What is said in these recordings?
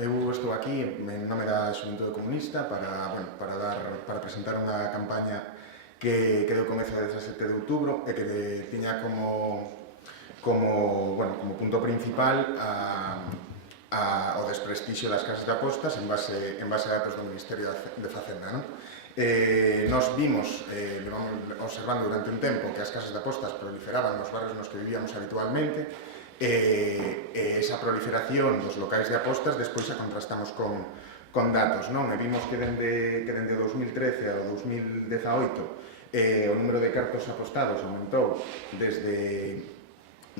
eu estou aquí en nome da Xuventude Comunista para presentar unha campaña que deu comezo a 17 de outubro e que tiña como punto principal o desprestixio das casas de apostas en base a datos do Ministerio de Facenda. Nos vimos, levamos observando durante un tempo que as casas de apostas proliferaban nos barrios nos que vivíamos habitualmente. Esa proliferación dos locais de apostas despois a contrastamos con datos, non? E vimos que dende 2013 ao 2018 o número de cartos apostados aumentou desde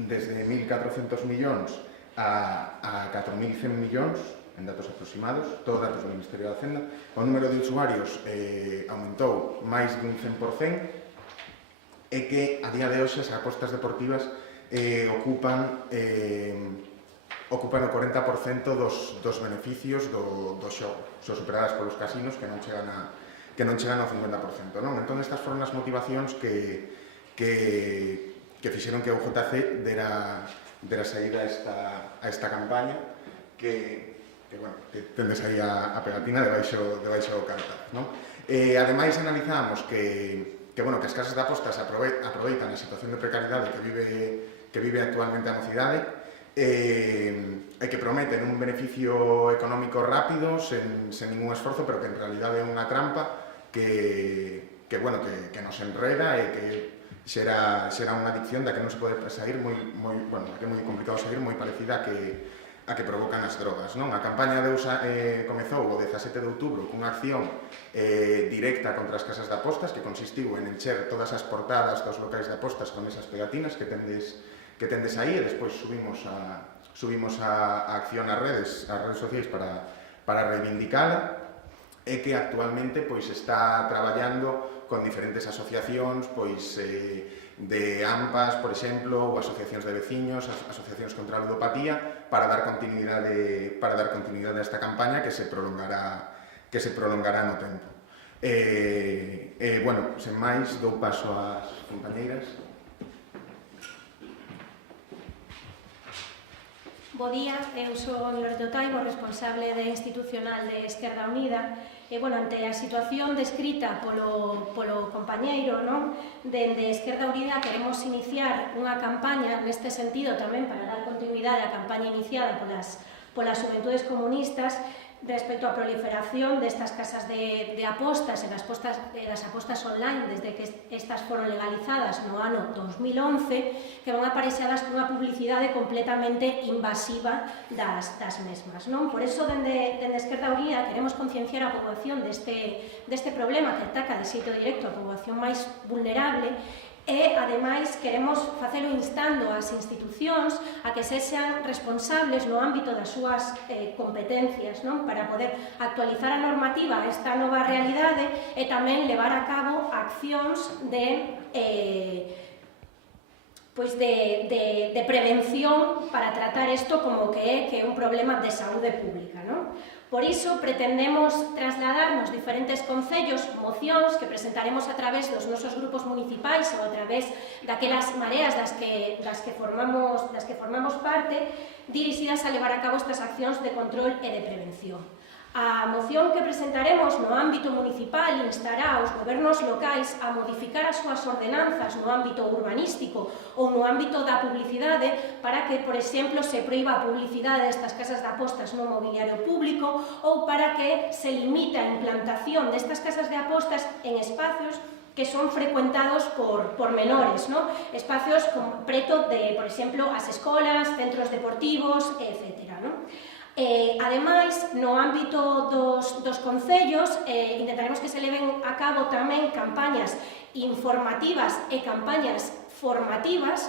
1.400 millóns a 4.100 millóns en datos aproximados, todos datos do Ministerio de Facenda. O número de usuarios aumentou máis dun 100% e que a día de hoxe as apostas deportivas ocupan o 40% dos beneficios do xogo. Son superadas polos casinos que non chegan ao 50%. Entón, estas foron as motivacións que fixeron que o JC dera saída a esta campaña que tendes aí a pegatina debaixo do cartaz. Ademais, analizamos que as casas de apostas aproveitan a situación de precariedade que vive actualmente a mocidade e que prometen un beneficio económico rápido, sen ningún esforzo, pero que en realidade é unha trampa que nos enreda e que será unha adicción da que non se pode sair que é moi complicado sair, moi parecida a que provocan as drogas. A campaña comezou o 17 de outubro cunha acción directa contra as casas de apostas que consistiu en encher todas as portadas dos locais de apostas con esas pegatinas que tendes aí e despois subimos a acción ás redes sociais para reivindicala e que actualmente está traballando con diferentes asociacións de AMPAs, por exemplo, ou asociacións de veciños, asociacións contra a ludopatía, para dar continuidade a esta campaña que se prolongará no tempo. Sen máis, dou paso ás compañeiras. Bo día, eu sou Loreto Taibo, responsable institucional de Esquerda Unida. Ante a situación descrita polo compañeiro, dende Esquerda Unida queremos iniciar unha campaña neste sentido tamén para dar continuidade á campaña iniciada polas Xuventudes Comunistas respecto á proliferación destas casas de apostas e das apostas online desde que estas foron legalizadas no ano 2011, que van aparexadas cunha publicidade completamente invasiva das mesmas. Por iso, dende Esquerda Unida, queremos concienciar a poboación deste problema que ataca de xeito directo a poboación máis vulnerable e, ademais, queremos facelo instando ás institucións a que sexan responsables no ámbito das súas competencias para poder actualizar a normativa a esta nova realidade e tamén levar a cabo accións de prevención para tratar isto como que é un problema de saúde pública. Por iso, pretendemos trasladar nos diferentes concellos mocións que presentaremos a través dos nosos grupos municipais ou a través daquelas mareas das que formamos parte, dirixidas a levar a cabo estas accións de control e de prevención. A moción que presentaremos no ámbito municipal instará aos gobernos locais a modificar as súas ordenanzas no ámbito urbanístico ou no ámbito da publicidade para que, por exemplo, se proíba a publicidade destas casas de apostas no mobiliario público ou para que se limite a implantación destas casas de apostas en espacios que son frecuentados por menores, espacios preto de, por exemplo, as escolas, centros deportivos, etc. Ademais, no ámbito dos concellos, intentaremos que se leven a cabo tamén campañas informativas e campañas formativas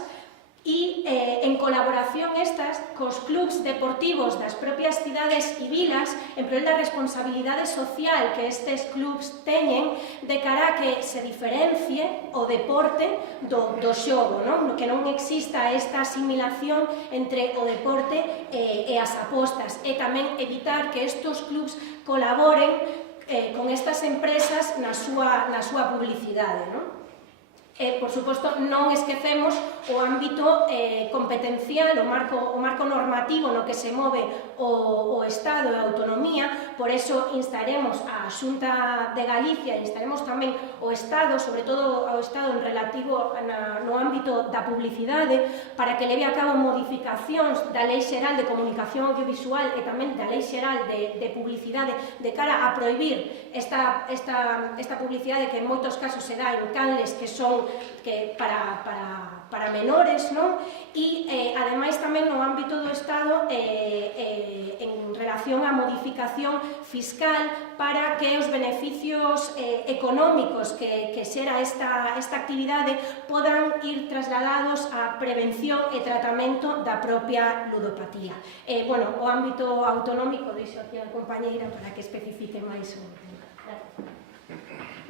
e en colaboración estas cos clubs deportivos das propias cidades e vilas en prol da responsabilidade social que estes clubs teñen de cara a que se diferencie o deporte do xogo, que non exista esta asimilación entre o deporte e as apostas e tamén evitar que estes clubs colaboren con estas empresas na súa publicidade. Por suposto, non esquecemos o ámbito competencial, o marco normativo no que se move o Estado e a autonomía. Por eso instaremos a Xunta de Galicia, instaremos tamén o Estado, sobre todo ao Estado en relativo no ámbito da publicidade, para que leve a cabo modificacións da Lei Xeral de Comunicación Audiovisual e tamén da Lei Xeral de Publicidade de cara a prohibir esta publicidade que en moitos casos se dá en canles que son para menores, non? E, ademais, tamén no ámbito do Estado en relación á modificación fiscal para que os beneficios económicos que xera esta actividade podan ir trasladados á prevención e tratamento da propia ludopatía. Bueno, o ámbito autonómico, deixo aquí a compañeira para que especifique máis o tema.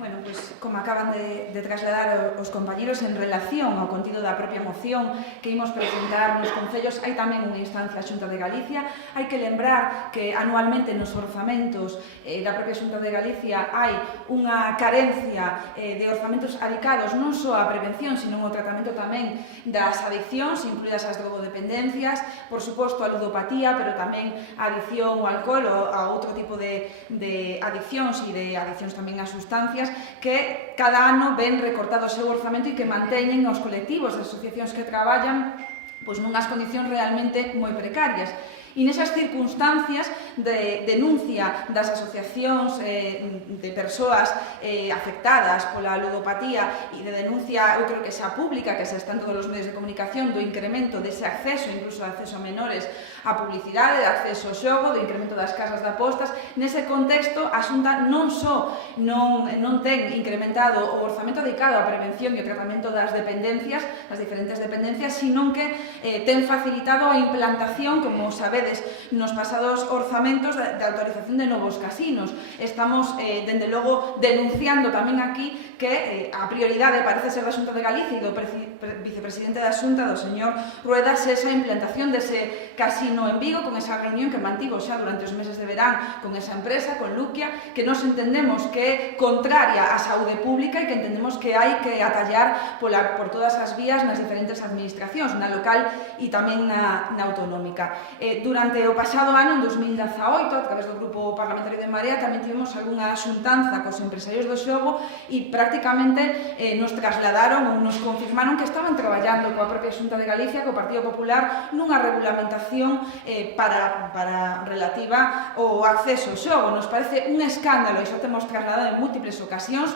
Bueno, pues, como acaban de trasladar os compañeros, en relación ao contido da propia moción que imos presentar nos concellos, hai tamén unha instancia a Xunta de Galicia. Hai que lembrar que anualmente nos orzamentos da propia Xunta de Galicia hai unha carencia de orzamentos adicados non só á prevención, sino ao tratamento tamén das adiccións, incluídas as drogodependencias, por suposto a ludopatía, pero tamén a adicción ao alcohol ou a outro tipo de adiccións e de adiccións tamén a sustancias, que cada ano ven recortado o seu orzamento e que manteñen os colectivos, as asociacións que traballan nunhas condicións realmente moi precarias. E nesas circunstancias de denuncia das asociacións de persoas afectadas pola ludopatía e de denuncia, eu creo que xa pública, que xa está en todos os medios de comunicación, do incremento dese acceso, incluso de acceso a menores a publicidade, de acceso ao xogo, do incremento das casas de apostas, nese contexto a Xunta non só non ten incrementado o orzamento dedicado á prevención e ao tratamento das dependencias, das diferentes dependencias, sino que ten facilitado a implantación, como sabedes, nos pasados orzamentos de autorización de novos casinos. Estamos, dende logo, denunciando tamén aquí que a prioridade parece ser da Xunta de Galicia e do vicepresidente da Xunta, do señor Rueda, esa implantación dese casino en Vigo, con esa reunión que mantivo xa durante os meses de verán con esa empresa, con Luquia, que nos entendemos que é contraria á saúde pública e que entendemos que hai que atallar por todas as vías nas diferentes administracións, na local e tamén na autonómica. Durante o pasado ano, en 2018, a través do Grupo Parlamentario de Marea, tamén tivemos algunha xuntanza cos empresarios do xogo e prácticamente nos trasladaron ou nos confirmaron que estaban traballando coa propia Xunta de Galicia, co Partido Popular, nunha regulamentación relativa ao acceso ao xogo. Nos parece un escándalo, e xa temos trasladado en múltiples ocasións,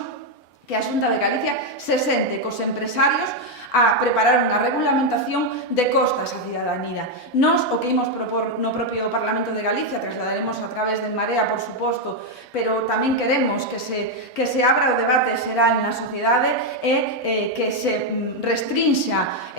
que a Xunta de Galicia se sente cos empresarios a preparar unha regulamentación de costas á cidadanía. Nós, o que imos propor no propio Parlamento de Galicia, trasladaremos a través de Marea, por suposto, pero tamén queremos que se abra o debate xeral na sociedade e que se restrinxa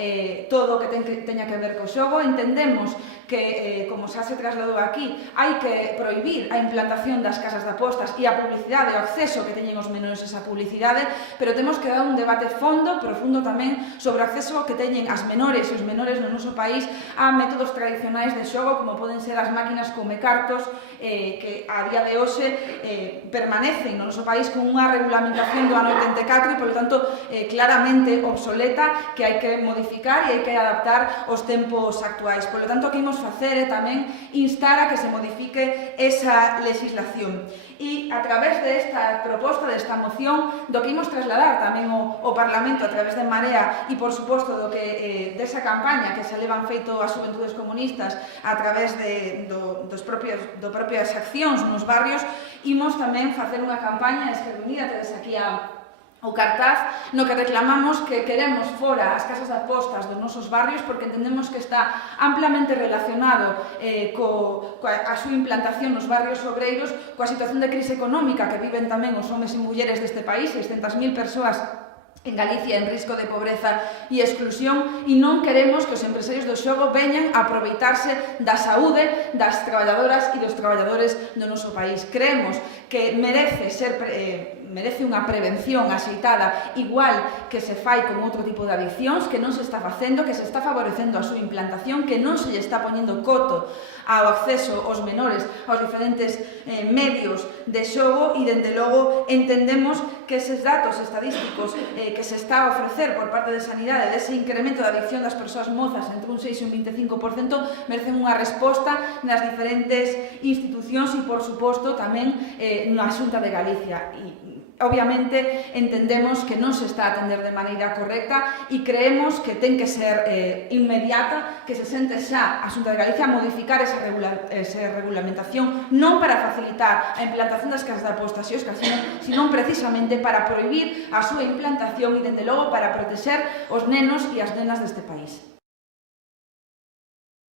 todo o que teña que ver co xogo. Entendemos que, como xa se trasladou aquí, hai que prohibir a implantación das casas de apostas e a publicidade, o acceso que teñen os menores a esa publicidade, pero temos que dar un debate fondo, profundo tamén, sobre o acceso que teñen as menores e os menores no noso país a métodos tradicionais de xogo, como poden ser as máquinas comecartos, que a día de hoxe permanecen no noso país con unha regulamentación do ano 84 e, polo tanto, claramente obsoleta, que hai que modificar e hai que adaptar aos tempos actuais. Polo tanto, o que imos facer é tamén instar a que se modifique esa legislación. E a través desta proposta, desta moción, do que imos trasladar tamén ao Parlamento a través de Marea e, por suposto, desa campaña que se levan feito as Xuventudes Comunistas a través das propias accións nos barrios, imos tamén facer unha campaña Esquerda Unida, tedes aquí o cartaz, no que reclamamos que queremos fora as casas de apostas dos nosos barrios, porque entendemos que está amplamente relacionado coa súa implantación nos barrios obreiros, coa situación de crise económica que viven tamén os homes e mulleres deste país, 600.000 persoas en Galicia en risco de pobreza e exclusión, e non queremos que os empresarios do xogo veñan a aproveitarse da saúde das traballadoras e dos traballadores do noso país. Creemos que merece ser merece unha prevención axeitada, igual que se fai con outro tipo de adiccións, que non se está facendo, que se está favorecendo a súa implantación, que non se lle está poñendo coto ao acceso aos menores aos diferentes medios de xogo, e dende logo entendemos que eses datos estadísticos que se está a ofrecer por parte de Sanidade dese incremento da adicción das persoas mozas entre un 6 e un 25% merecen unha resposta nas diferentes institucións e, por suposto, tamén na Xunta de Galicia. Obviamente entendemos que non se está a atender de maneira correcta e creemos que ten que ser inmediata, que se sente xa a Xunta de Galicia a modificar esa regulamentación, non para facilitar a implantación das casas de apostas e os casinos, sino precisamente para prohibir a súa implantación e, dende logo, para proteger os nenos e as nenas deste país.